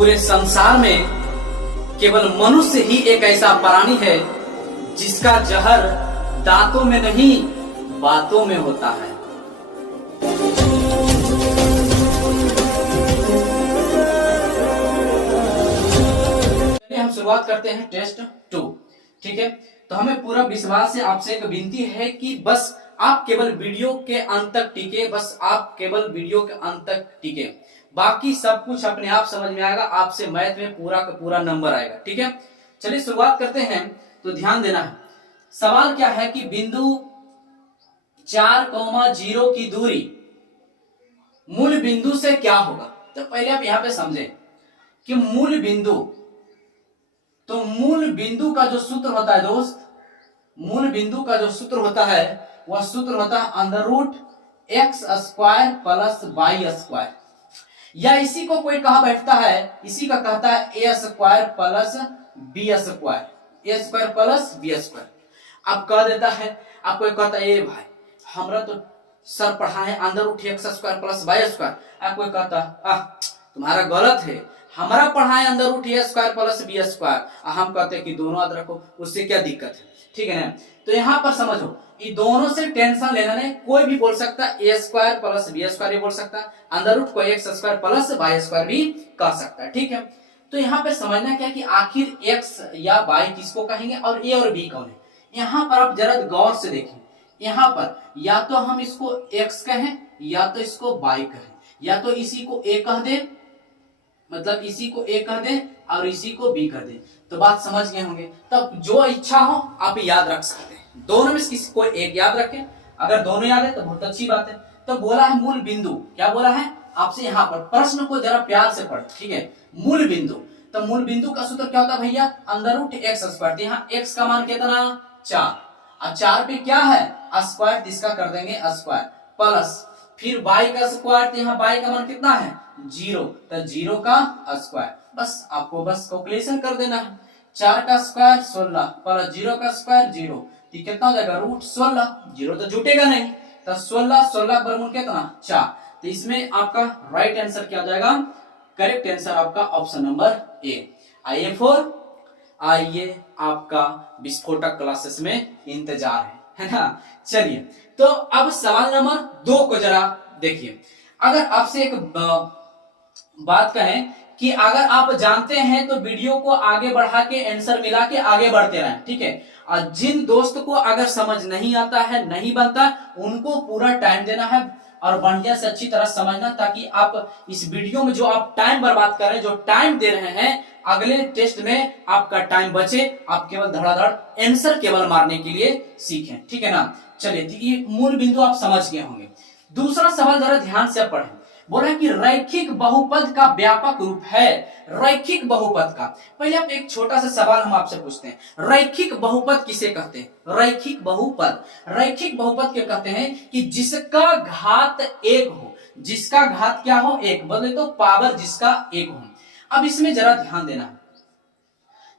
पूरे संसार में केवल मनुष्य ही एक ऐसा प्राणी है जिसका जहर दांतों में नहीं बातों में होता है। चलिए हम शुरुआत करते हैं टेस्ट 2। ठीक है, तो हमें पूरा विश्वास है, आपसे एक विनती है कि बस आप केवल वीडियो के अंत तक टिके, बस आप केवल वीडियो के अंत तक टिके, बाकी सब कुछ अपने आप समझ में आएगा, आपसे मैथ में पूरा का पूरा नंबर आएगा। ठीक है, चलिए शुरुआत करते हैं। तो ध्यान देना है, सवाल क्या है कि बिंदु 4,0 की दूरी मूल बिंदु से क्या होगा। तो पहले आप यहां पे समझें कि मूल बिंदु, तो मूल बिंदु का जो सूत्र होता है दोस्त, मूल बिंदु का जो सूत्र होता है वह सूत्र होता है √x² प्लस y², या इसी को कोई कहा बैठता है, इसी का कहता है a² plus b², a² plus b²। अब कह देता है, आपको कहता है ए भाई हमरा तो सर पढ़ा है √x² प्लस y², आपको कहता तुम्हारा गलत है, हमारा पढ़ा है √a² प्लस b², हम कहते हैं कि दोनों याद रखो, उससे क्या दिक्कत है। ठीक है ना, तो यहां पर समझो, ये दोनों से टेंशन लेना नहीं, कोई भी बोल सकता है a² प्लस b² भी बोल सकता है, √ को x² प्लस y² भी कह सकता है। ठीक है, तो यहाँ पे समझना क्या कि आखिर x या y किसको कहेंगे और a और b कौन है। यहाँ पर आप जरा गौर से देखें, यहाँ पर या तो हम इसको x कहें या तो इसको y कहें, या तो इसी को a कह दे, मतलब इसी को a कह दे और इसी को b कह दे, तो बात समझ गए होंगे। तब जो इच्छा हो आप याद रख सकते हैं, दोनों में से किसी को एक याद रखें, अगर दोनों याद है तो बहुत अच्छी बात है। तो बोला है मूल बिंदु, क्या बोला है आपसे, यहाँ पर प्रश्न को जरा प्यार से पढ़। ठीक है, मूल बिंदु, तो मूल बिंदु का सूत्र क्या होता है भैया, √x²। यहाँ x का मान कितना 4, और 4 पे क्या है स्क्वायर, इसका कर देंगे स्क्वायर, प्लस फिर y का स्क्वायर, तो यहाँ y का मान कितना है 0, तो 0 का स्क्वायर, बस आपको बस कैलकुलेशन कर देना है। 4 का स्क्वायर 16 प्लस 0 का स्क्वायर 0, तो कितना हो जाएगा √16, 0 तो जुटेगा नहीं, तो 16 का वर्गमूल कितना 4, तो इसमें आपका राइट आंसर क्या हो जाएगा, करेक्ट आंसर आपका ऑप्शन नंबर ए। आइए आपका विस्फोटक क्लासेस में इंतजार है ना। चलिए, तो अब सवाल नंबर 2 को जरा देखिए। अगर आपसे एक बात कहें कि अगर आप जानते हैं तो वीडियो को आगे बढ़ा के आंसर मिला के आगे बढ़ते रहें। ठीक है, और जिन दोस्त को अगर समझ नहीं आता है, नहीं बनता, उनको पूरा टाइम देना है और बढ़िया से अच्छी तरह समझना, ताकि आप इस वीडियो में जो आप टाइम बर्बाद कर रहे हैं, जो टाइम दे रहे हैं, अगले टेस्ट में आपका टाइम बचे, आप केवल धड़ाधड़ आंसर केवल मारने के लिए सीखें। ठीक है ना, चलिए, तो ये मूल बिंदु आप समझ गए होंगे। दूसरा सवाल जरा ध्यान से पढ़ें, बोला कि रैखिक बहुपद का व्यापक रूप है। रैखिक बहुपद का, पहले आप एक छोटा सा सवाल हम आपसे पूछते हैं, रैखिक बहुपद किसे कहते हैं। रैखिक बहुपद, रैखिक बहुपद क्या कहते हैं कि जिसका घात 1 हो, जिसका घात क्या हो 1, बोले तो पावर जिसका 1 हो। अब इसमें जरा ध्यान देना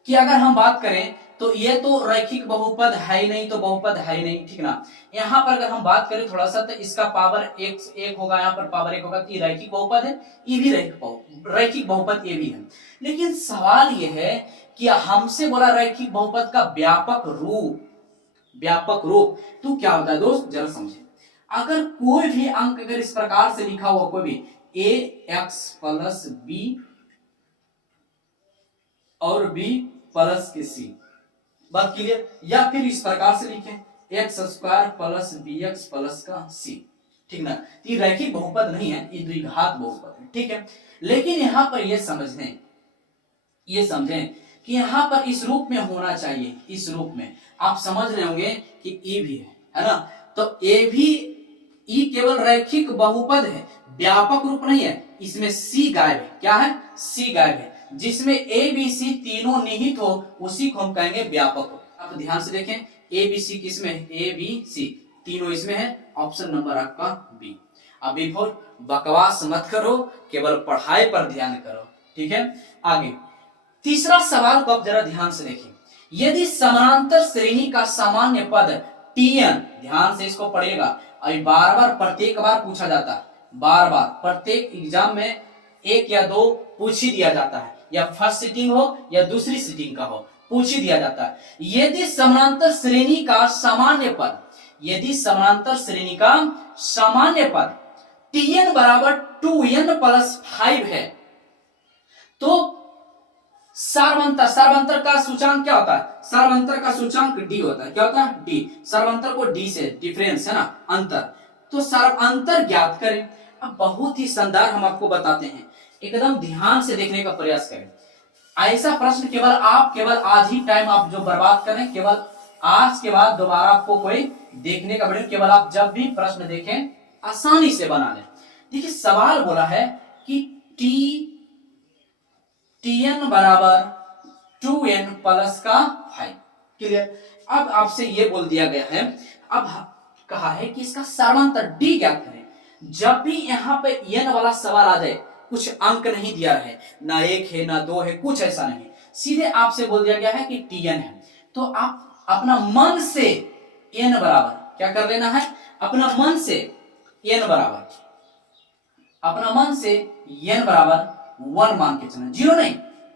कि अगर हम बात करें तो ये तो रैखिक बहुपद है ही नहीं, तो बहुपद है ही नहीं। ठीक ना, यहाँ पर अगर हम बात करें थोड़ा सा, तो इसका पावर 1 होगा, यहाँ पर पावर 1 होगा, तो ये रैखिक बहुपद है, ये भी रैखिक बहुपद ये भी है। लेकिन सवाल ये है कि हमसे बोला रैखिक बहुपद का व्यापक रूप, व्यापक रूप तो क्या होता है दोस्त, जरा समझे। अगर कोई भी अंक अगर इस प्रकार से लिखा हुआ, कोई भी ax प्लस b और b प्लस के c, बात क्लियर, या फिर इस प्रकार से लिखें x² प्लस bx प्लस का c। ठीक ना, ये रैखिक बहुपद नहीं है, ये द्विघात बहुपद है। ठीक है, लेकिन यहां पर ये समझें कि यहां पर इस रूप में होना चाहिए, इस रूप में आप समझ रहे होंगे कि ए भी है ना, तो ए भी ई केवल रैखिक बहुपद है, व्यापक रूप नहीं है, इसमें सी गायब है। क्या है, सी गायब है, जिसमें ए बी सी तीनों निहित हो उसी को हम कहेंगे व्यापक हो। आप ध्यान से देखें, ए बी सी किसमें है, ए बी सी तीनों इसमें है, ऑप्शन नंबर आपका बी। अब बिफोर बकवास मत करो, केवल पढ़ाई पर ध्यान करो। ठीक है, आगे तीसरा सवाल को आप जरा ध्यान से देखिए, यदि समानांतर श्रेणी का सामान्य पद tn, ध्यान से इसको पढ़िएगा, बार बार प्रत्येक बार पूछा जाता है, बार बार प्रत्येक एग्जाम में एक या दो पूछ ही दिया जाता है, या फर्स्ट सीटिंग हो या दूसरी सीटिंग का हो, पूछ ही दिया जाता है। यदि समानांतर श्रेणी का सामान्य पद, यदि समानांतर श्रेणी का सामान्य पद Tn बराबर 2n प्लस 5 है तो सार्वंतर, सार्वंतर का सूचांक क्या होता है? सार्वंतर का सूचांक d होता है। क्या होता है? d। सार्वंतर को d से, डिफरेंस है ना, अंतर, तो सार्वंतर ज्ञात करें। अब बहुत ही शानदार हम आपको बताते हैं, एकदम ध्यान से देखने का प्रयास करें। ऐसा प्रश्न केवल आज ही टाइम आप जो बर्बाद करें, केवल आज के बाद दोबारा आपको कोई देखने का वीडियो, केवल आप जब भी प्रश्न देखें आसानी से बना लें। देखिए सवाल बोला है कि Tn बराबर 2n प्लस का 5। क्लियर? अब आपसे ये बोल दिया गया है, अब कहा है कि इसका सार्वंतर d ज्ञात करें। जब भी यहाँ पे n वाला सवाल आ जाए, कुछ अंक नहीं दिया है, ना 1 है ना 2 है, कुछ ऐसा नहीं, सीधे आपसे बोल दिया गया है कि Tn है, तो आप अपना मन से n बराबर क्या कर लेना है? अपना मन से n बराबर, अपना मन से n बराबर 1 मान के चलना,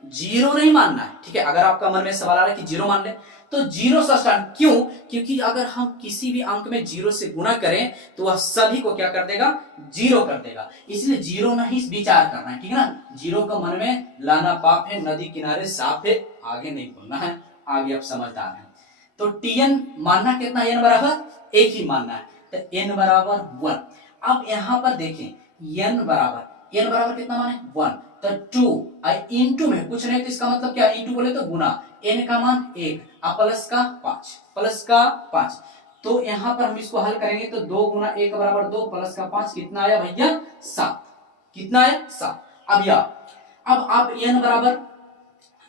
जीरो नहीं मानना है। ठीक है? अगर आपका मन में सवाल आ रहा है कि 0 मान ले, तो 0 से स्टार्ट। क्यों? क्योंकि अगर हम किसी भी अंक में 0 से गुणा करें तो वह सभी को क्या कर देगा? 0 कर देगा। इसलिए 0 नहीं विचार करना है। ठीक है ना? 0 का मन में लाना पाप है, नदी किनारे साफ है, आगे नहीं बोलना है, आगे आप समझदार हैं। तो Tn मानना कितना? n बराबर 1 ही मानना है, तो n बराबर 1। अब यहां पर देखें, n बराबर कितना माने? 1, तो 2 इंटू में कुछ नहीं, तो इसका मतलब क्या? इंटू बोले तो गुना, n का मान 1 प्लस का 5। तो यहां पर हम इसको हल करेंगे तो 2 गुना 1 बराबर 2 प्लस का 5 कितना आया भैया? 7। कितना है? 7। अब आप n बराबर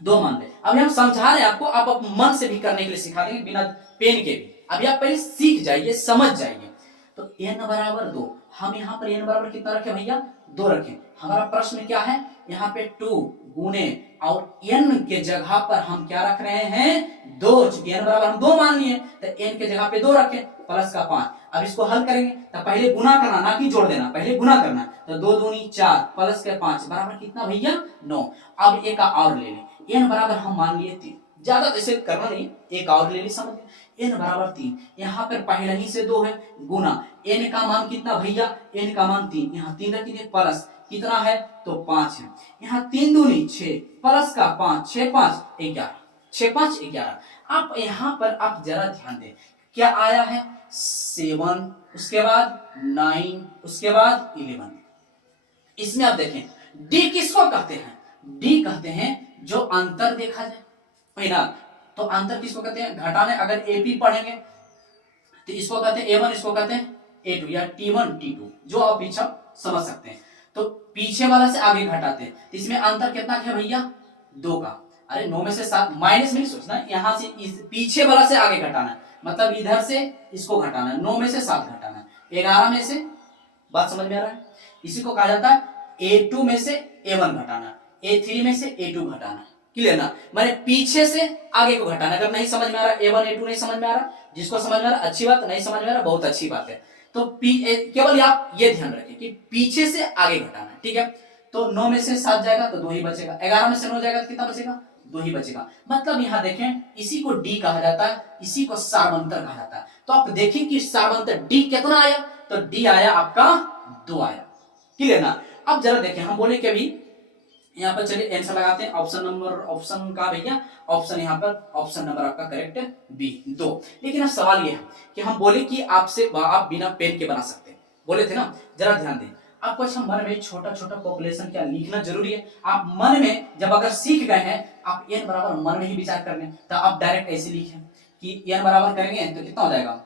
2 मान ले। अभी हम समझा रहे हैं आपको, आप मन से भी करने के लिए सिखा देंगे, बिना पेन के भी। अभी आप पहले सीख जाइए, समझ जाइए। तो n बराबर 2, हम यहाँ पर n बराबर कितना रखें भैया? 2 रखें। हमारा प्रश्न क्या है? यहाँ पे 2 गुने और n के जगह पर हम क्या रख रहे हैं? 2। चूंकि n बराबर हम 2 मान लिए, तो n के जगह पे 2 रखें, प्लस का 5। अब इसको हल करेंगे तो पहले गुना करना, ना कि जोड़ देना, पहले गुना करना। तो 2 दूनी 4 प्लस के 5 बराबर कितना भैया? 9। अब एक और ले लें, n बराबर हम मान लिए 3, ज्यादा ऐसे करना नहीं, एक और ले ली, समझ n बराबर 3। यहाँ पर पहले ही से 2 है, गुना n का मान कितना भैया? n का मान 3, यहाँ 3 रखिए, प्लस कितना है? तो 5 है। यहाँ 3 दूनी 6 प्लस का 5, 6 5 11, 6 5 11। आप यहाँ पर आप जरा ध्यान दें, क्या आया है? 7, उसके बाद 9, उसके बाद 11। इसमें आप देखें d किसको कहते हैं? d कहते हैं जो अंतर देखा जाए, है ना? तो अंतर किसको कहते हैं? घटाने। अगर एपी पढ़ेंगे तो इसको कहते हैं A1, इसको कहते हैं A2, या T1 T2, जो आप पीछे समझ सकते हैं। तो पीछे वाला से आगे घटाते हैं, तो इसमें अंतर कितना है भैया? 2 का। अरे 9 में से 7, माइनस में नहीं सोचना, यहाँ से इस पीछे वाला से आगे घटाना है, मतलब इधर से इसको घटाना है, 9 में से 7 घटाना है, 11 में से, बात समझ में आ रहा है? इसी को कहा जाता है A2 में से A1 घटाना, A3 में से A2 घटाना। क्लियर ना? मैंने पीछे से आगे को घटाना। अगर नहीं समझ में आ रहा, A1 A2 नहीं समझ में आ रहा, जिसको समझ में आ रहा अच्छी बात, नहीं समझ में आ रहा बहुत अच्छी बात है। तो केवल आप ये ध्यान रखें कि पीछे से आगे घटाना है। ठीक है? तो 9 में से 7 जाएगा तो 2 ही बचेगा, 11 में से 9 जाएगा तो कितना बचेगा? 2 ही बचेगा। मतलब यहाँ देखें, इसी को D कहा जाता है, इसी को सार्वंतर कहा जाता है। तो आप देखें कि सार्वंतर D कितना आया? तो D आया आपका 2 आया। क्लियर ना? अब जरा देखें, हम बोले कि अभी यहाँ पर चलिए आंसर लगाते हैं। ऑप्शन का भैया, ऑप्शन यहाँ पर ऑप्शन नंबर आपका करेक्ट है बी 2। लेकिन अब सवाल ये है कि हम बोले कि आपसे आप बिना पेन के बना सकते हैं, बोले थे ना? जरा ध्यान दें, आपको अच्छा मन में छोटा छोटा पॉपुलेशन क्या लिखना जरूरी है। आप मन में जब अगर सीख गए हैं, आप n बराबर मन में ही विचार कर लें, तो आप डायरेक्ट ऐसे लिखें कि n बराबर करेंगे तो कितना हो जाएगा?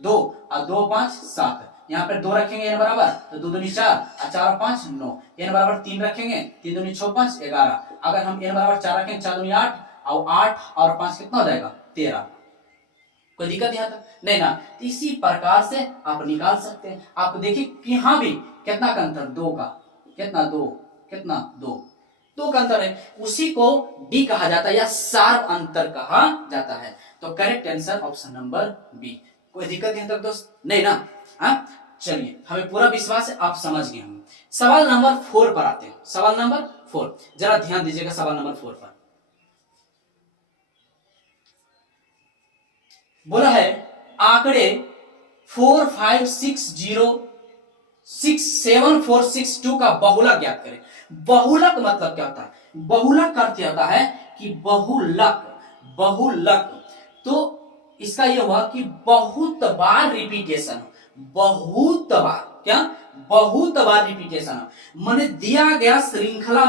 2 और 2 5 7, यहाँ पर 2 रखेंगे n बराबर, तो 2 दूनी 4 और 4 और 5 9, n बराबर 3 रखेंगे, 3 दूनी 6 5 11। अगर हम n बराबर 4 रखें, 4 दूनी 8 और 8 और 5 कितना हो जाएगा? 13। कोई दिक्कत यहाँ तक नहीं ना? इसी प्रकार से आप निकाल सकते हैं। आप देखिए यहाँ भी कितना का अंतर? 2 का, कितना? 2 का अंतर है। उसी को डी कहा जाता है या सार्व अंतर कहा जाता है। तो correct answer option number B. कोई दिक्कत यहाँ तक दोस्त? नहीं ना? हाँ चलिए हमें पूरा विश्वास है आप समझ गए होंगे। सवाल नंबर 4 पर आते हैं। सवाल नंबर 4 जरा ध्यान दीजिएगा। सवाल नंबर 4 पर बोला है आंकड़े 456067462 का बहुलक ज्ञात करें। बहुलक मतलब क्या होता है? बहुलक का अर्थ होता है कि बहुलक। बहुलक तो इसका यह हुआ कि बहुत बार रिपीटेशन हो। बहुत बार क्या? बहुत बार रिपीटेशन हो, माने दिया गया श्रृंखला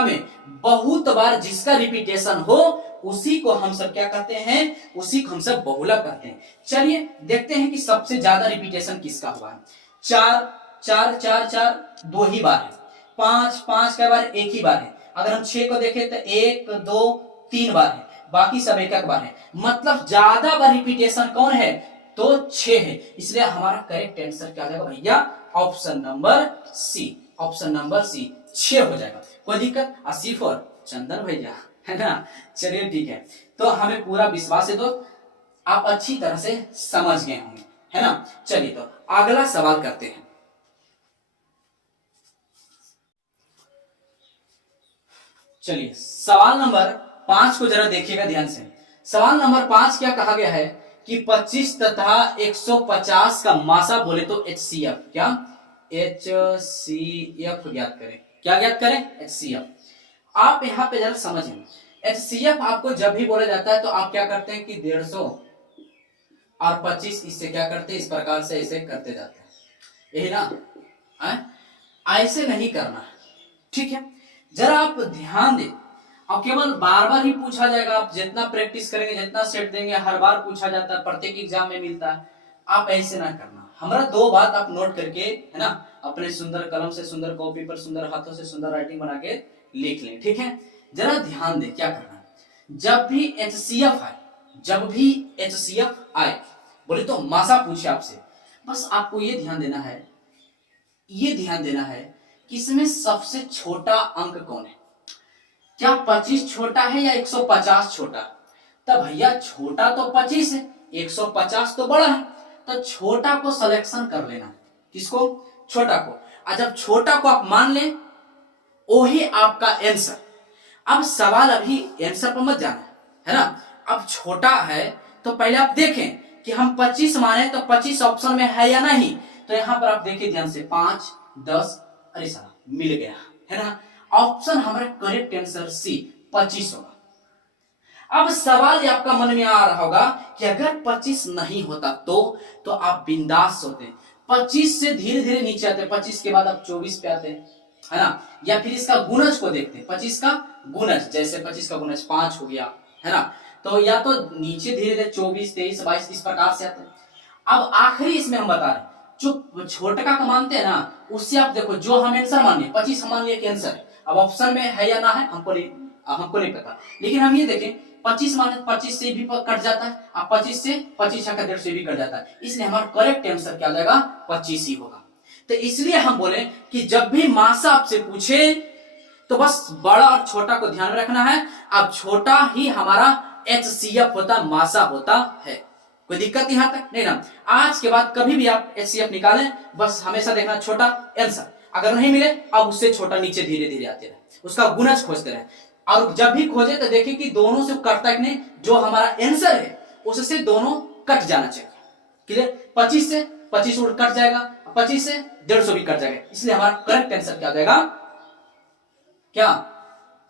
में बहुत बार जिसका रिपीटेशन हो उसी को हम सब क्या कहते हैं? उसी को हम सब बहुलक कहते हैं। चलिए देखते हैं कि सबसे ज्यादा रिपीटेशन किसका हुआ है। 4 4 4 4 दो ही बार है। 5 5 का बार एक ही बार है। अगर हम 6 को देखें तो 1 2 3 बार है, बाकी सब एक एक बार है। मतलब ज्यादा बार रिपीटेशन कौन है? तो 6 है। इसलिए हमारा करेक्ट आंसर क्या हो जाएगा भैया? Option number C. Option number C 6 हो जाएगा। कोई दिक्कत? आसिफ और चंदन भैया, है ना? चलिए ठीक है, तो हमें पूरा विश्वास है दोस्त आप अच्छी तरह से समझ गए होंगे, है ना? चलिए तो अगला सवाल करते हैं। चलिए सवाल नंबर 5 को जरा देखिएगा ध्यान से। सवाल नंबर 5 क्या कहा गया है कि 25 तथा 150 का मासा बोले तो HCF क्या? HCF ज्ञात करें। क्या ज्ञात करें? HCF। आप यहां पे जरा समझें, HCF आपको जब भी बोला जाता है तो आप क्या करते हैं कि 150 और 25 इससे क्या करते हैं? इस प्रकार से इसे करते जाते हैं, यही ना? ऐसे नहीं करना, ठीक है? जरा आप ध्यान दें। अब केवल बार बार ही पूछा जाएगा, आप जितना प्रैक्टिस करेंगे, जितना सेट देंगे, हर बार पूछा जाता है, प्रत्येक एग्जाम में मिलता है। आप ऐसे ना करना। हमारा 2 बात आप नोट करके, है ना, अपने सुंदर कलम से, सुंदर कॉपी पर, सुंदर हाथों से सुंदर राइटिंग बना के लिख लें, ठीक है? जरा ध्यान दें क्या करना है। जब भी HCF आए, जब भी HCF आए बोले तो मासा पूछे आपसे, बस आपको ये ध्यान देना है, ये ध्यान देना है कि इसमें सबसे छोटा अंक कौन है? क्या 25 छोटा है या 150 छोटा? तब भैया छोटा तो 25 है, 150 तो बड़ा है, तो छोटा को सिलेक्शन कर लेना। किसको? छोटा को। और जब छोटा को आप मान लें वही आपका आंसर। अब सवाल अभी आंसर पर मत जाना, है ना? अब छोटा है तो पहले आप देखें कि हम 25 माने तो 25 ऑप्शन में है या नहीं। तो यहां पर आप देखिए ध्यान से, 5 10, अरे साला मिल गया, है ना? ऑप्शन हमारा करेक्ट आंसर सी 25 होगा। अब सवाल ये आपका मन में आ रहा होगा कि अगर 25 नहीं होता तो आप बिंदास होते हैं। 25 से धीरे धीरे नीचे आते हैं, 25 के बाद आप 24 पे आते हैं, है ना? या फिर इसका गुणज को देखते हैं, 25 का गुणज, जैसे 25 का गुणज 5 हो गया, है ना? तो या तो नीचे धीरे धीरे 24 23 22 इस प्रकार से आते हैं। अब आखिरी इसमें हम बता रहे हैं जो छोटे का मानते हैं ना, उससे आप देखो जो हम आंसर मान लिए 25 हम मान लिए कि आंसर है। अब ऑप्शन में है या ना है हमको नहीं पता, लेकिन हम ये देखें 25 माने 25 से भी कट जाता है, अब 25 से 25 का 1.5 से भी कट जाता है, इसलिए हमारा करेक्ट आंसर क्या हो जाएगा? 25 ही होगा। तो इसलिए हम बोले कि जब भी मासा आपसे पूछे तो बस बड़ा और छोटा को ध्यान में रखना है। अब छोटा ही हमारा HCF होता, मासा होता है। कोई दिक्कत यहां तक नहीं ना? आज के बाद कभी भी आप HCF निकालें, बस हमेशा देखना छोटा आंसर, अगर नहीं मिले अब उससे छोटा नीचे धीरे धीरे आते रहे, उसका गुणज खोजते रहे। और जब भी खोजे तो देखिए कि दोनों से कटता है, जो हमारा आंसर है उससे दोनों कट जाना चाहिए। क्लियर? 25 से 25 कट जाएगा, 25 से 150 भी कट जाएगा, इसलिए हमारा करेक्ट आंसर क्या हो जाएगा? क्या?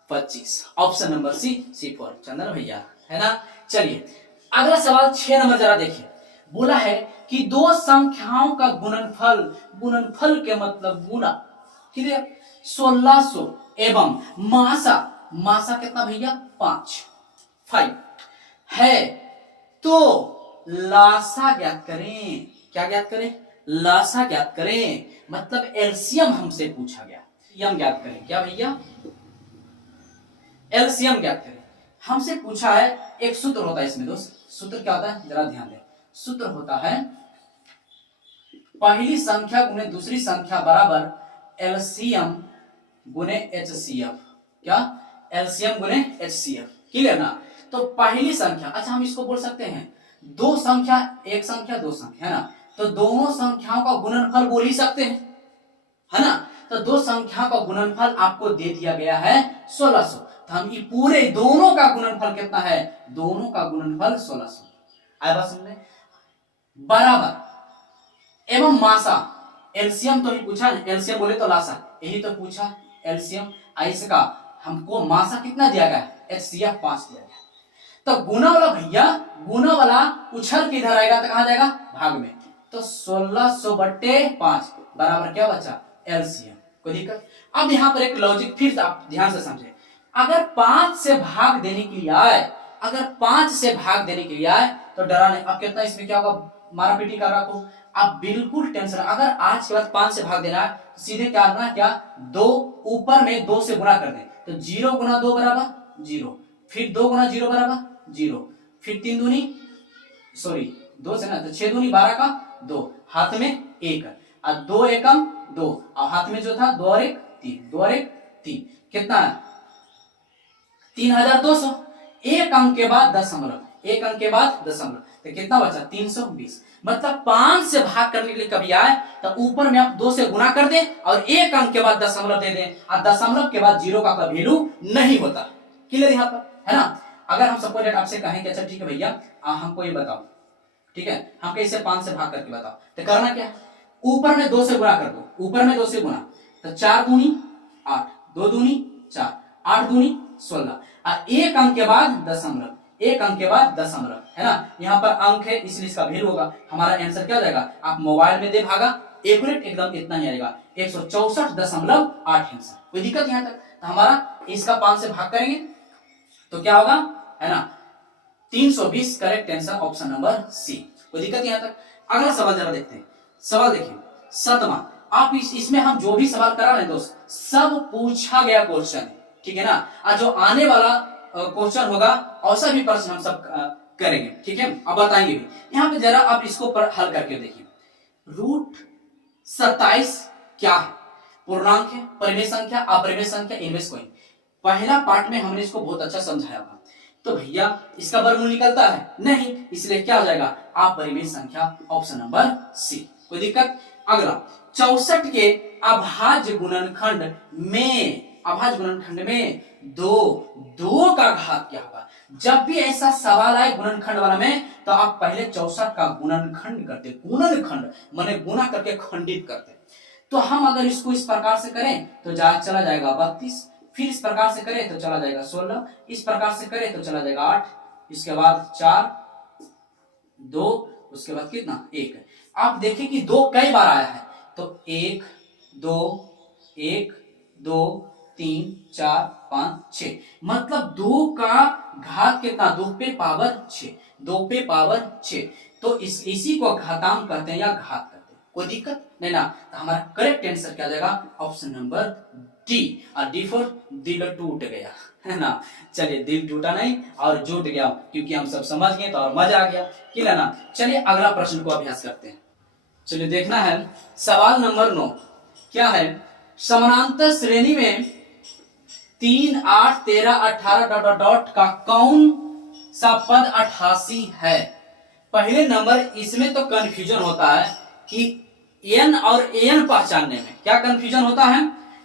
25। ऑप्शन नंबर सी फॉर चंदन भैया, है ना? चलिए अगला सवाल 6 नंबर जरा देखिए। बोला है कि दो संख्याओं का गुणनफल, गुणनफल के मतलब गुना, क्लियर, 1600 एवं मासा कितना भैया? 5 है, तो लासा ज्ञात करें। क्या ज्ञात करें? लासा ज्ञात करें, मतलब एलसीएम हमसे पूछा गया। एलसीएम ज्ञात करें। क्या भैया? एलसीएम ज्ञात करें हमसे पूछा है। एक सूत्र होता है इसमें दोस्त, सूत्र क्या होता है जरा ध्यान दें। सूत्र होता है पहली संख्या गुने दूसरी संख्या बराबर एलसीएम गुने HCF। क्या? एलसीएम गुने HCF, क्लियर ना? तो पहली संख्या, अच्छा हम इसको बोल सकते हैं दो संख्या, एक संख्या दो संख्या, है ना? तो दोनों संख्याओं का गुणनफल बोल ही सकते हैं, है ना। तो दो संख्याओं का गुणनफल आपको दे दिया गया है 1600। तो हम ये पूरे दोनों का गुणनफल कितना है, दोनों का गुणनफल 1600। आए बात समझ में? बराबर एवं मासा, एलसीएम तो ही पूछा, एलसीएम बोले तो लासा, यही तो पूछा एलसीएम। इसका हमको मासा कितना दिया गया, HCF 5 दिया गया। तो गुना वाला भैया, गुना वाला उछल के इधर आएगा तो कहां जाएगा, भाग में। तो 1600/5 बराबर क्या बचा, एलसीएम। कोई दिक्कत? अब यहां पर एक लॉजिक फिर आप ध्यान से समझे। अगर 5 से भाग देने के लिए आए, अगर 5 से भाग देने के लिए आए तो डरा नहीं। अब कितना इसमें क्या होगा, मारा पीटी कर रखो, आप बिल्कुल टेंशन। अगर आज के बाद 5 से भाग देना है तो सीधे क्या करना, क्या 2 ऊपर में 2 से गुणा कर दे। तो 0 गुना 2 बराबर 0, फिर 2 गुना 0 बराबर 0, फिर 3 दूनी सॉरी 2 से ना, तो 6 दूनी 12 का 2, हाथ में 1 और 2 एकम 2 और हाथ में जो था 2 और 1 3, 2 और 1 3, कितना है 3200। एक अंक के बाद दशमलव, एक अंक के बाद दशमलव, तो कितना बचा 320। मतलब 5 से भाग करने के लिए कभी आए तो ऊपर में आप 2 से गुणा कर दें और एक अंक के बाद दशमलव दे दें, और दशमलव के बाद 0 का कोई वैल्यू नहीं होता। क्लियर यहाँ पर, है ना। अगर हम सपोज आपसे कहें कि अच्छा ठीक है भैया हमको ये बताओ, ठीक है, हम कैसे 5 से भाग करके बताओ, तो करना क्या, ऊपर में 2 से गुणा कर दो, ऊपर में 2 से गुणा, तो 4 दूनी 8, 2 दूनी 4, 8 दूनी 16, और एक अंक के बाद दशमलव, एक अंक के बाद दशमलव, है ना। यहाँ पर अंक है इसलिए इसका वैल्यू होगा। हमारा आंसर क्या हो जाएगा, आप मोबाइल में दे भागा एक्यूरेट एकदम इतना ही आएगा 164.8 आंसर। कोई दिक्कत यहाँ तक? तो हमारा इसका 5 से भाग करेंगे तो क्या होगा, है ना 320। Correct answer option number C. कोई दिक्कत यहाँ तक? अगला सवाल जरा देखते हैं। सवाल देखिए 7वां। आप इसमें हम जो भी सवाल करा रहे हैं दोस्त, सब पूछा गया क्वेश्चन, ठीक है ना। और जो आने वाला क्वेश्चन होगा ऐसा भी प्रश्न हम सब करेंगे, ठीक है, अब बताएंगे भी। यहाँ पे जरा आप इसको हल करके देखिए। रूट 27 क्या है, पूर्णांक है, परिमेय संख्या, अपरिमेय संख्या, इनवर्स कोइन। पहला पार्ट में हमने इसको बहुत अच्छा समझाया था। तो भैया इसका वर्गमूल निकलता है नहीं, इसलिए क्या हो जाएगा, अपरिमेय संख्या, ऑप्शन नंबर सी। कोई दिक्कत? अगला 64 के अभाज्य गुणनखंड में, अभाज्य गुणनखंड में दो का घात क्या होगा। जब भी ऐसा सवाल आए गुणनखंड वाला में, तो आप पहले 64 का गुणनखंड करते, गुणनखंड माने गुणा करके खंडित करते। तो हम अगर इसको इस प्रकार से करें तो चला जाएगा 32, फिर इस प्रकार से करें तो चला जाएगा 16, इस प्रकार से करें तो चला जाएगा 8, इसके बाद 4 2, उसके बाद कितना 1। आप देखें कि 2 कई बार आया है, तो 1 2 1 2 3 4 5 6, मतलब 2 का घात कितना, 2 पे पावर 6, 2 पे पावर 6। तो इसी को घातांक कहते हैं या घात कहते हैं। कोई दिक्कत नहीं ना। तो हमारा करेक्ट आंसर क्या जाएगा, ऑप्शन नंबर डी। और डी फॉर दिल टूट गया, है ना। चलिए दिल टूटा नहीं और जुट गया, क्योंकि हम सब समझ गए तो और मजा आ गया, क्लियर ना। चलिए अगला प्रश्न को अभ्यास करते हैं। चलिए देखना है सवाल नंबर 9 क्या है, समानांतर श्रेणी में 3 8 13 18 डॉट डॉट डॉट का कौन सा पद 88 है। पहले नंबर इसमें तो कंफ्यूजन होता है कि एन और एन पहचानने में, क्या कंफ्यूजन होता है,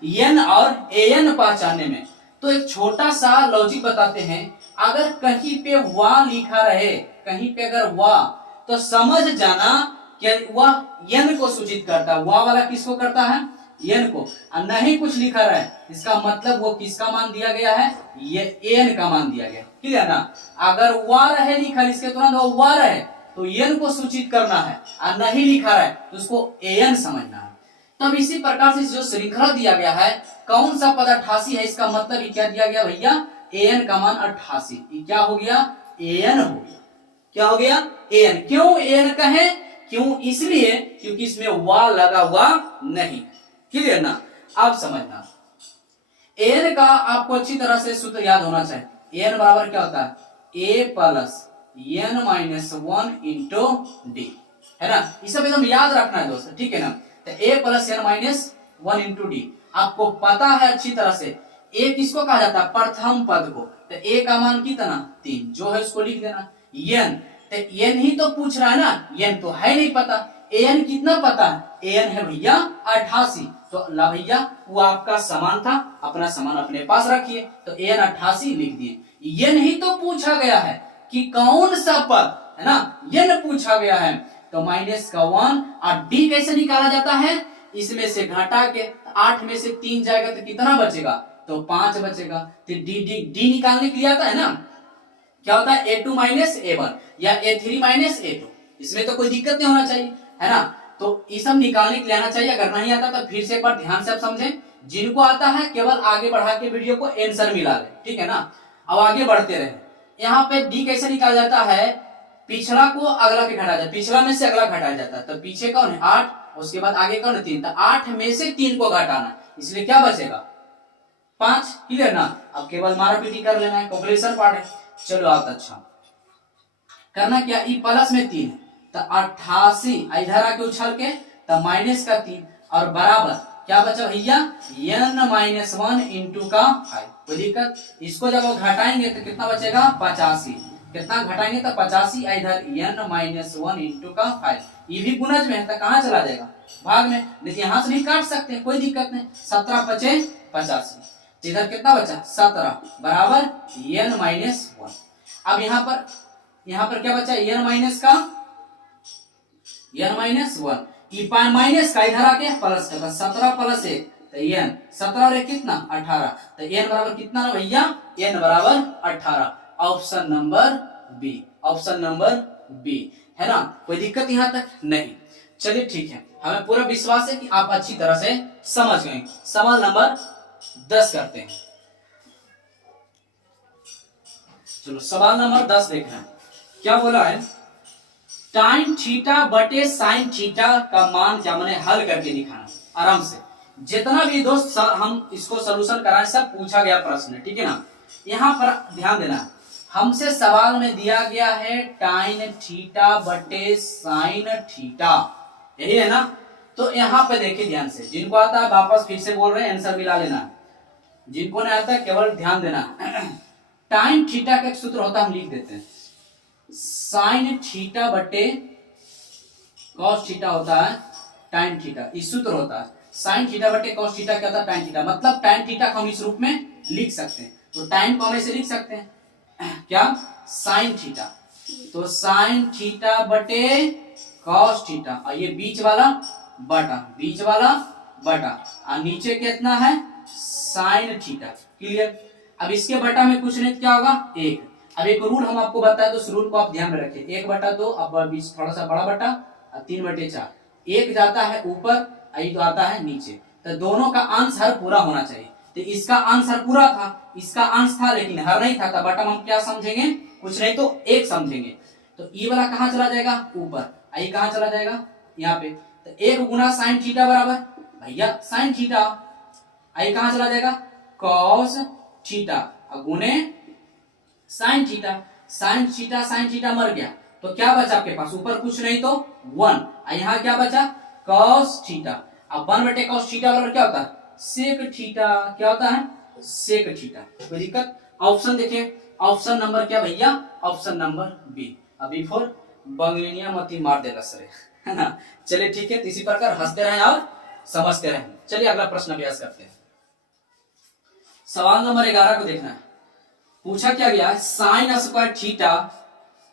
एन और एन पहचानने में। तो एक छोटा सा लॉजिक बताते हैं। अगर कहीं पे वाह लिखा रहे, कहीं पे अगर वाह, तो समझ जाना कि वह एन को सूचित करता है। वाह वाला किसको करता है, एन को। और नहीं कुछ लिखा रहे, इसका मतलब वो किसका मान दिया गया है, ये एन का मान दिया गया, क्लियर ना। अगर वाह रहे लिखा इसके तुरंत वो वाह रहे तो एन को सूचित करना है, और नहीं लिखा रहे तो उसको एन समझना है। तब इसी प्रकार से जो श्रृंखला दिया गया है, कौन सा पद 88 है, इसका मतलब ये क्या दिया गया भैया, एन का मान 88। ये क्या हो गया, एन हो गया। क्या हो गया, एन। क्यों एन कहे, क्यों, इसलिए क्योंकि इसमें वाह लगा हुआ नहीं, क्लियर ना। आप समझना एन का आपको अच्छी तरह से सूत्र याद होना चाहिए। एन बराबर क्या होता है, A plus n minus 1 into D, है ना। ये सब एकदम याद रखना है दोस्तों, ठीक है ना। तो A plus n minus 1 into D आपको पता है अच्छी तरह से। ए किसको कहा जाता है, प्रथम पद को। तो ए का मान कितना 3, जो है उसको लिख देना। एन, तो एन ही तो पूछ रहा है ना, एन तो है नहीं पता। एन कितना पता है, एन है भैया 88। तो ला भैया वो आपका समान था, अपना समान अपने पास रखिए, तो एन 88 लिख दिए। ये नहीं तो पूछा गया है कि कौन सा पद है ना, ये न पूछा गया है। तो माइनस का 1 और डी कैसे निकाला जाता है, इसमें से घटा के 8 में से 3 जाएगा तो कितना बचेगा, तो 5 बचेगा। तो डी डी डी निकालने के लिए आता है ना, क्या होता है A2 माइनस A1 या A3 माइनस A2, इसमें तो कोई दिक्कत नहीं होना चाहिए है ना। तो ये सब निकालने के लिए आना चाहिए। अगर नहीं आता तो फिर से एक बार ध्यान से आप समझें, जिनको आता है केवल आगे बढ़ा के वीडियो को आंसर मिला ले, ठीक है ना। अब आगे बढ़ते रहे। यहाँ पे डी कैसे निकाला जाता है, पिछला को अगला के घटाया जाता है, पिछला में से अगला घटाया जाता है। तो पीछे कौन है 8, उसके बाद आगे कौन है 3, तो 8 में से 3 को घटाना, इसलिए क्या बचेगा 5। क्लियर ना। अब केवल मारा पीटी कर लेना है, कैलकुलेशन पार्ट है। चलो आप अच्छा करना क्या, ई प्लस में 3 है तो 88 इधर आके उछल के तो माइनस का 3 और बराबर क्या बचा भैया n माइनस 1 इंटू का 5। कोई दिक्कत, इसको जब वो घटाएंगे तो कितना बचेगा 85, कितना घटाएंगे तो 85 इधर n माइनस 1 इंटू का 5। ये भी गुणज में है तो कहाँ चला जाएगा भाग में, लेकिन यहाँ से भी काट सकते हैं कोई दिक्कत नहीं। 17 पचे 85, इधर कितना बचा 17 बराबर n माइनस 1। अब यहाँ पर क्या बचा n माइनस का n माइनस 1, माइनस का इधर आके प्लस का 17 प्लस 1 तो n 17 और 1 कितना 18, तो n बराबर कितना ना भैया n बराबर 18। Option number B, option number B है ना। कोई दिक्कत यहाँ तक नहीं। चलिए ठीक है, हमें पूरा विश्वास है कि आप अच्छी तरह से समझ गए। सवाल नंबर 10 करते हैं। चलो सवाल नंबर 10 देख रहे हैं, क्या बोला है, टाइन थीटा बटे साइन थीटा का मान क्या, मैंने हल करके दिखाना आराम से। जितना भी दोस्त हम इसको सॉल्यूशन कराएं सब पूछा गया प्रश्न है, ठीक है ना। यहाँ पर ध्यान देना, हमसे सवाल में दिया गया है टाइन थीटा बटे साइन थीटा, यही है ना। तो यहाँ पे देखिए ध्यान से, जिनको आता है वापस फिर से बोल रहे हैं आंसर मिला लेना, जिनको नहीं आता केवल ध्यान देना। टाइन थीटा का एक सूत्र होता है, हम लिख देते हैं, साइन थीटा बटे कॉस थीटा होता है टाइन थीटा, इस सूत्र होता है साइन थीटा बटे कॉस थीटा क्या होता है टाइन थीटा। मतलब टाइन थीटा को हम इस रूप में लिख सकते हैं, तो टाइन को हम ऐसे लिख सकते हैं क्या साइन थीटा, तो साइन थीटा बटे कॉस थीटा, और ये बीच वाला बटा और नीचे कितना है साइन थीटा। क्लियर। अब इसके बटा में कुछ नहीं, क्या होगा 1। अब एक रूल हम आपको बताए तो उस रूल को आप ध्यान में रखें, 1/2, अब बीच थोड़ा सा बड़ा बटा, 3/4, 1 जाता है ऊपर, तो आता है नीचे, तो दोनों का अंश हर पूरा होना चाहिए। तो इसका अंश हर पूरा था, इसका अंश था लेकिन हर नहीं था, तो बटा हम क्या समझेंगे, कुछ नहीं तो 1 समझेंगे। तो ई वाला कहाँ चला जाएगा ऊपर, आई कहाँ चला जाएगा यहाँ पे, तो 1 गुना साइन थीटा बराबर भैया साइन थीटा, आई कहाँ चला जाएगा कॉस थीटा गुने साइन थीटा, साइन थीटा मर गया, तो क्या बचा आपके पास ऊपर कुछ नहीं तो 1, यहाँ क्या बचा कॉस थीटा। अब 1 बटे कॉस थीटा बराबर क्या होता है सेक थीटा, क्या होता है सेक थीटा। कोई दिक्कत। ऑप्शन देखिए, ऑप्शन नंबर क्या भैया, ऑप्शन नंबर बी। अभी फोर बंगलिनिया मती मार देगा सर, है ना। चलिए ठीक है, इसी प्रकार हंसते रहें और समझते रहें। चलिए अगला प्रश्न अभ्यास करते हैं। सवाल नंबर 11 को देखना है, पूछा क्या गया है sine square theta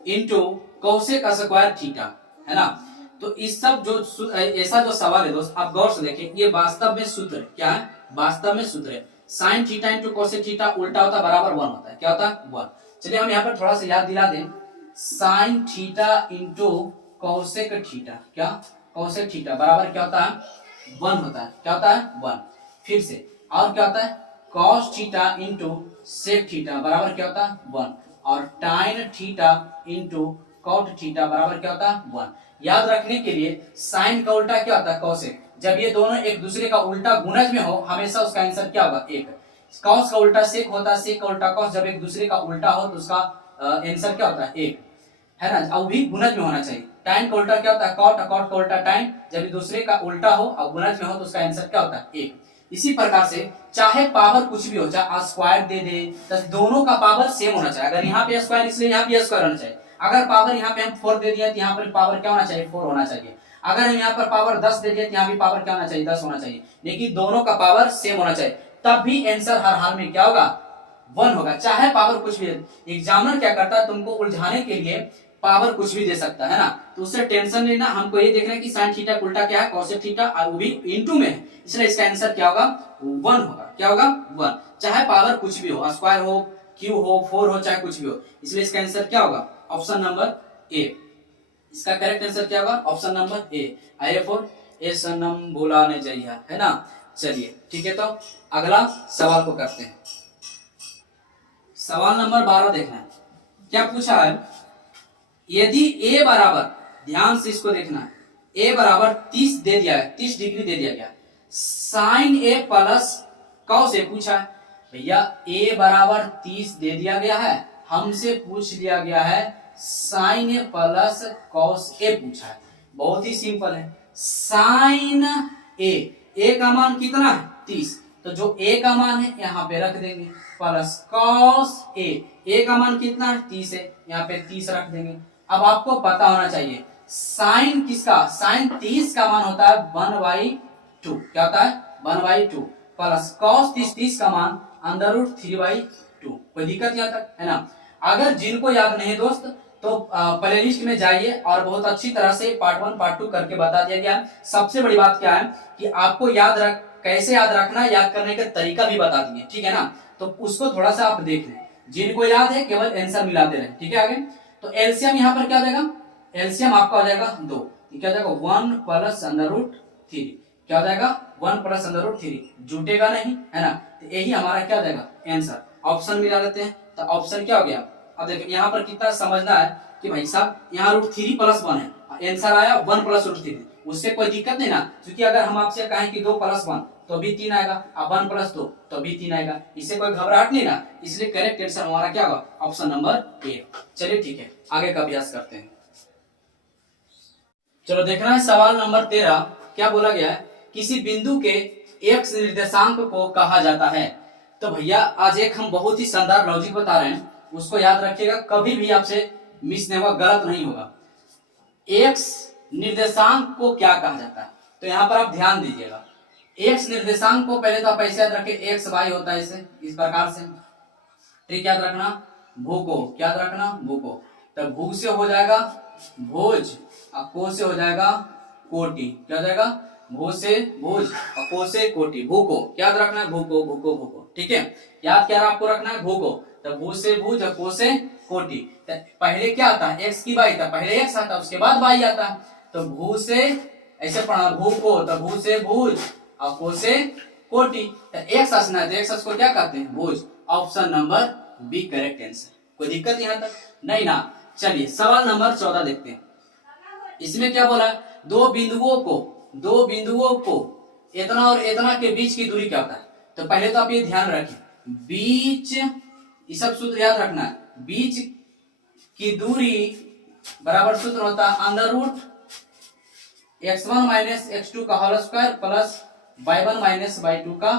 into cosec square theta, है ना। तो इस सब जो ऐसा जो सवाल है दोस्त आप गौर से देखें, ये वास्तव में सूत्र है, क्या है वास्तव में सूत्र है, sine theta into cosec theta उल्टा होता है बराबर 1 होता है, क्या होता है 1। चलिए हम यहाँ पर थोड़ा सा याद दिला दें, sine theta into cosec theta, क्या कोसेक थीटा बराबर क्या होता है 1 होता है, क्या होता है 1। फिर से और क्या होता है cos theta into sec theta बराबर क्या होता है 1, और टाइन थीटा इंटू कॉट थीटा बराबर क्या होता है 1। याद रखने के लिए साइन का उल्टा क्या होता है कॉसेक, जब ये दोनों एक दूसरे का उल्टा गुणज में हो हमेशा उसका आंसर क्या होगा 1। कॉस का उल्टा सेक होता है, सेक का उल्टा कॉस, जब एक दूसरे का उल्टा हो तो उसका आंसर क्या होता है 1, है ना। अब भी गुणज में होना चाहिए। टाइन का उल्टा क्या होता है कॉट, कॉट का उल्टा टाइन, जब दूसरे का उल्टा हो और गुणज में हो तो उसका आंसर क्या होता है 1। इसी प्रकार से चाहे पावर कुछ भी हो, चाहे स्क्वायर दे दे तो दोनों का पावर सेम होना चाहिए। अगर यहाँ पे स्क्वायर इसलिए यहाँ पे स्क्वायर होना चाहिए, अगर पावर यहाँ पे हम 4 दे दिया तो यहाँ पर पावर क्या होना चाहिए 4 होना चाहिए। अगर हम यहाँ पर पावर 10 दे दिए तो यहाँ भी पावर क्या होना चाहिए, 10 होना चाहिए, लेकिन दोनों का पावर सेम होना चाहिए, तब भी आंसर हर हाल में क्या होगा, 1 होगा, चाहे पावर कुछ भी। एग्जामिनर क्या करता है, तुमको उलझाने के लिए पावर कुछ भी दे सकता है ना, तो उससे टेंशन लेना, हमको ये देखना है कि साइन थीटा उल्टा क्या है, कॉसेक थीटा, और वो भी इनटू में है, इसलिए इसका आंसर क्या होगा, 1 होगा। क्या होगा, 1, चाहे पावर कुछ भी हो, स्क्वायर हो, क्यू हो, 4 हो, चाहे कुछ भी हो, इसलिए इसका आंसर क्या होगा, ऑप्शन नंबर ए। इसका करेक्ट आंसर क्या होगा, ऑप्शन नंबर ए। आई फॉर ए सनम बुलाने जाइए, है ना। चलिए ठीक है, तो अगला सवाल को करते हैं। सवाल नंबर 12 देखना है, क्या पूछा है, यदि a बराबर, ध्यान से इसको देखना है, a बराबर 30 दे दिया है, 30 डिग्री दे दिया गया, sine a plus cos a पूछा है। भैया a बराबर 30 दे दिया गया है, हमसे पूछ लिया गया है sine a plus cos a पूछा है। बहुत ही सिंपल है, साइन a का मान कितना है, 30, तो जो a का मान है यहाँ पे रख देंगे, प्लस कॉस a का मान कितना है, 30 है, यहाँ पे 30 रख देंगे। अब आपको पता होना चाहिए साइन किसका, साइन 30 का मान होता है 1/2, क्या होता है, 1/2, प्लस कॉस 30 का मान √3/2। कोई दिक्कत यहाँ तक है ना। अगर जिनको याद नहीं दोस्त, तो प्लेलिस्ट में जाइए और बहुत अच्छी तरह से पार्ट 1 पार्ट 2 करके बता दिया गया। सबसे बड़ी बात क्या है कि आपको कैसे याद रखना, याद करने का तरीका भी बता दिए, ठीक है ना, तो उसको थोड़ा सा आप देख लें, जिनको याद है केवल आंसर मिलाते रहे, ठीक है। आगे तो एलसीएम यहाँ पर क्या हो जाएगा, एलसीएम आपका हो जाएगा 2, क्या हो जाएगा 1 प्लस √3, क्या हो जाएगा 1 प्लस √3, जुटेगा नहीं, है ना, तो यही हमारा क्या हो जाएगा आंसर। ऑप्शन मिला लेते हैं, तो ऑप्शन क्या हो गया, अब देखो यहाँ पर कितना समझना है कि भाई साहब यहाँ √3 + 1 है, आंसर आया 1 + √3, उससे कोई दिक्कत नहीं ना, क्योंकि अगर हम आपसे कहें कि 2 + 1 तो भी 3 आएगा, अब 1 + 2 तो भी 3 आएगा, इससे कोई घबराहट नहीं ना, इसलिए करेक्ट आंसर हमारा क्या होगा, ऑप्शन नंबर ए। चलिए ठीक है, आगे का अभ्यास करते हैं। चलो देखना है सवाल नंबर 13, क्या बोला गया है, किसी बिंदु के x निर्देशांक को कहा जाता है। तो भैया आज एक हम बहुत ही शानदार लॉजिक बता रहे हैं, उसको याद रखिएगा, कभी भी आपसे मिस नहीं होगा, गलत नहीं होगा। x निर्देशांक को क्या कहा जाता है, तो यहाँ पर आप ध्यान दीजिएगा, x निर्देशांक को पहले तो आप ऐसे याद रखिए, x y होता है इसे इस प्रकार से, ठीक, याद रखना, भू को याद रखना, भू को, तो भू से हो जाएगा भोज, और को से हो जाएगा कोटि, क्या हो जाएगा, भू से भोज और को से कोटि, भू को याद रखना है, भू को, भू को, भू को, ठीक है, याद क्या आपको रखना है, भू को, तो भू से भूज और को से कोटि, तो पहले क्या आता है, x की बाई था, पहले x आता है, उसके बाद बाई आता है, तो भू से ऐसे पढ़ा, भू को, तो भू से भूज और को से कोटि, तो x असना है, तो x को क्या कहते हैं, भुज। Option number B correct answer. कोई दिक्कत यहाँ तक नहीं ना। चलिए सवाल नंबर 14 देखते हैं, इसमें क्या बोला, दो बिंदुओं को इतना और इतना के बीच की दूरी क्या होता है। तो पहले तो आप ये ध्यान रखें, बीच, ये सब सूत्र याद रखना है, बीच की दूरी बराबर सूत्र होता है √x1 - x2 का whole square plus y1 - y2 का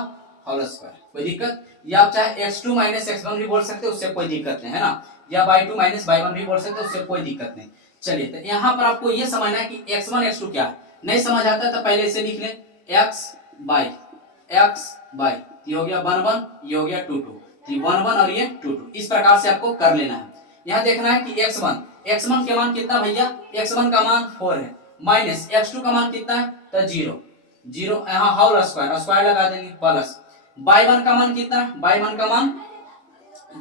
होल स्क्वायर। कोई दिक्कत, या आप चाहे x2 - x1 भी बोल सकते हैं, उससे कोई दिक्कत नहीं है ना, या y2 - y1 भी बोल सकते हैं, उससे कोई दिक्कत नहीं। चलिए तो यहाँ पर आपको ये समझना है कि x1 x2 क्या है, नहीं समझ आता है तो पहले इसे लिख लें, x बाई ये हो गया 1 1, ये हो गया 2 2, 1 1 और ये 2 2, इस प्रकार से आपको कर लेना है। यहाँ देखना है कि x1 के मान कितना भैया, x1 का मान 4 है, माइनस x2 का मान कितना है, तो 0 0, यहाँ होल स्क्वायर लगा देंगे, प्लस y1 का मान कितना है, y1 का मान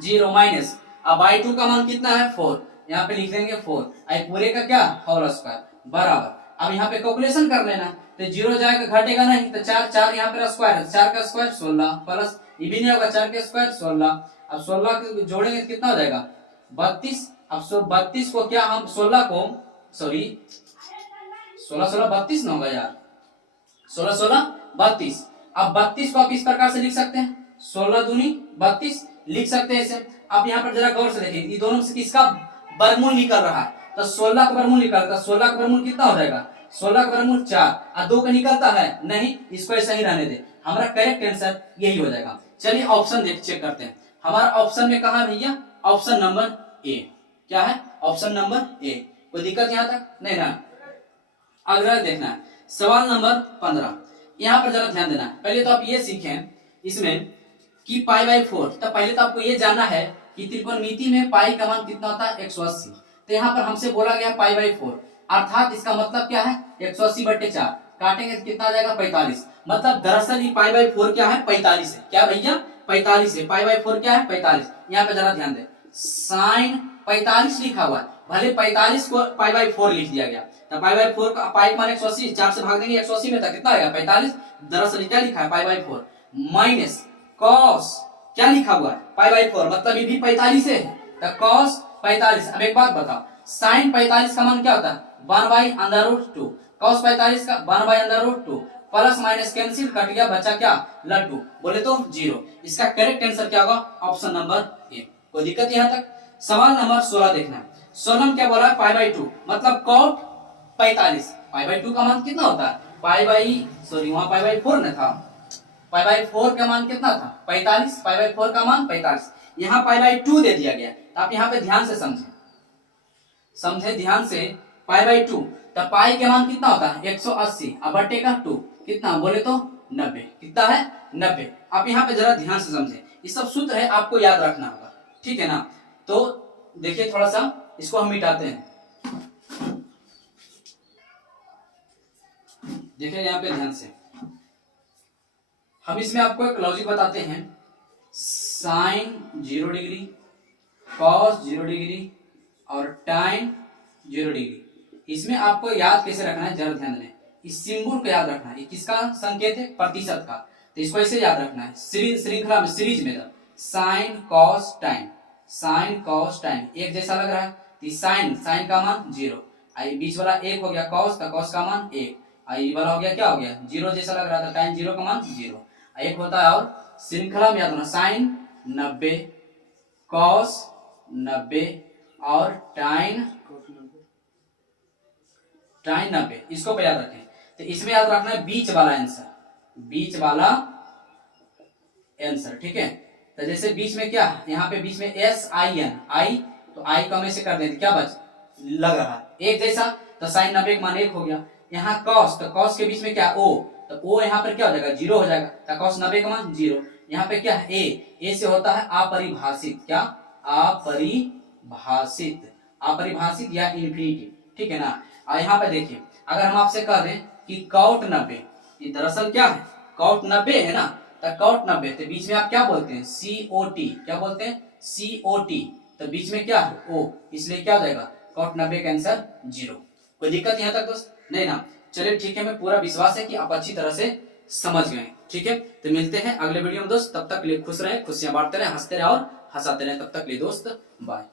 0 माइनस, अब y2 का मान कितना है 4, यहाँ पे लिख देंगे 4, पूरे का क्या होल स्क्वायर बराबर। अब यहाँ पे कैलकुलेशन कर लेना, तो 0 जाएगा घटेगा नहीं, तो 4 4 यहाँ पे स्क्वायर है, 4 का स्क्वायर 16 प्लस ये भी नहीं होगा, 4 का स्क्वायर 16, अब 16 को जोड़ेंगे तो कितना हो जाएगा 32। अब 32 को क्या हम 16 को, सॉरी 16 16 32 ना होगा यार, 16 16 32। अब 32 को आप इस प्रकार से लिख सकते हैं, 16 दूनी 32 लिख सकते हैं इसे। अब यहाँ पर जरा गौर से देखिए, ये दोनों से किसका वर्गमूल निकल रहा है, तो 16 का वर्गमूल निकलता है, 16 का वर्गमूल कितना हो जाएगा, 16 का वर्गमूल 4, और 2 का निकलता है नहीं, इसको ऐसा ही रहने दे, हमारा करेक्ट आंसर यही हो जाएगा। चलिए ऑप्शन चेक करते हैं, हमारा ऑप्शन में कहा है भैया, ऑप्शन नंबर ए, क्या है ऑप्शन नंबर ए। कोई दिक्कत यहाँ तक नहीं ना। अगला देखना है सवाल नंबर 15। यहाँ पर जरा ध्यान देना है। पहले तो आप ये सीखें इसमें कि पाई बाई 4, तो पहले तो आपको ये जानना है कि त्रिकोणमिति में पाई का मान कितना होता है 180। तो यहाँ पर हमसे बोला गया पाई बाई 4, अर्थात इसका मतलब क्या है 180/4, काटेंगे तो कितना आ जाएगा 45। मतलब दरअसल ये पाई बाई 4 क्या है 45 है। क्या भैया 45 है। पाई बाई 4 क्या है 45। यहाँ पे जरा ध्यान दे, साइन 45 लिखा हुआ है, भले 45 को पाई बाई 4 लिख दिया गया, तो पाई बाई 4 का पाई मान 180, 4 से भाग देंगे 180 में, तो कितना आएगा 45। दरअसल क्या लिखा है पाई बाई 4 माइनस कॉस क्या लिखा हुआ है पाई बाई 4, मतलब ये भी 45 है, तो कॉस 45। अब एक बात बताओ, साइन 45 का मान क्या होता है 1/√2, कॉस 45 का 1/√2, प्लस माइनस कैंसिल, कट गया, बचा क्या लड्डू, बोले तो 0। इसका करेक्ट आंसर क्या होगा ऑप्शन नंबर ए। कोई दिक्कत यहाँ तक। सवाल नंबर 16 देखना है। 16 में क्या बोला है पाई बाई 2, मतलब कॉट 45। पाई बाई 2 का मान कितना होता है पाई बाई, सॉरी वहां पाई बाई 4 न था, पाई बाई 4 का मान कितना था 45, पाई बाई 4 का मान 45, यहाँ पाई बाई 2 दे दिया गया। तो आप यहाँ पे ध्यान से समझे ध्यान से, पाई बाई 2, तो पाई के मान कितना होता है 180, अब बटे का 2 कितना बोले तो 90, कितना है 90। आप यहाँ पे जरा ध्यान से समझे, ये सब सूत्र है आपको याद रखना होगा, ठीक है ना। तो देखिए थोड़ा सा इसको हम मिटाते हैं, देखिए यहाँ पे ध्यान से, हम इसमें आपको एक लॉजिक बताते हैं, साइन 0 डिग्री, कॉस 0 डिग्री और टाइन 0 डिग्री। इसमें आपको याद कैसे रखना है जरा ध्यान दें, इस सिंबल को याद रखना है, ये किसका संकेत है प्रतिशत का, तो इसको ऐसे याद रखना है श्रृंखला में सीरीज में, साइन कॉस टाइन, साइन कॉस टाइन एक जैसा लग रहा है, तो साइन साइन का मान 0, आई बीच वाला 1 हो गया कॉस, का कॉस का मान 1, आई वाला हो गया क्या हो गया 0 जैसा लग रहा था, टाइन 0 का मान 0, एक होता है और श्रृंखला में याद रखना साइन 90, कॉस 90 और टाइन 90, इसको पे याद रखें। तो इसमें याद रखना है बीच वाला आंसर, बीच वाला आंसर, ठीक है। तो जैसे बीच में क्या, यहाँ पे बीच में एस आई एन, आई तो आई को हमें से कर देते, क्या बच लग रहा है एक जैसा, तो साइन 90 का मान 1 हो गया। यहाँ कॉस, तो कॉस के बीच में क्या ओ, तो ओ यहाँ पर क्या हो जाएगा 0 हो जाएगा, तो कॉस 90 का मान 0। यहाँ पे क्या है ए से होता है अपरिभाषित, क्या अपरिभाषित, अपरिभाषित या इन्फिनिटी, ठीक है ना। और यहाँ पे देखिए अगर हम आपसे कह दें कि कॉट 90, ये दरअसल क्या है कॉट 90 है ना, तो कॉट 90, तो बीच में आप क्या बोलते हैं COT, क्या बोलते हैं COT, तो बीच में क्या है O, इसलिए क्या हो जाएगा कॉट 90 का आंसर 0। कोई दिक्कत यहाँ तक दोस्त नहीं ना। चलिए ठीक है, मैं पूरा विश्वास है कि आप अच्छी तरह से समझ गए, ठीक है। तो मिलते हैं अगले वीडियो में दोस्त, तब तक के लिए खुश रहे, खुशियां बांटते रहे, हंसते रहे और हंसाते रहे, तब तक के लिए दोस्त बाय।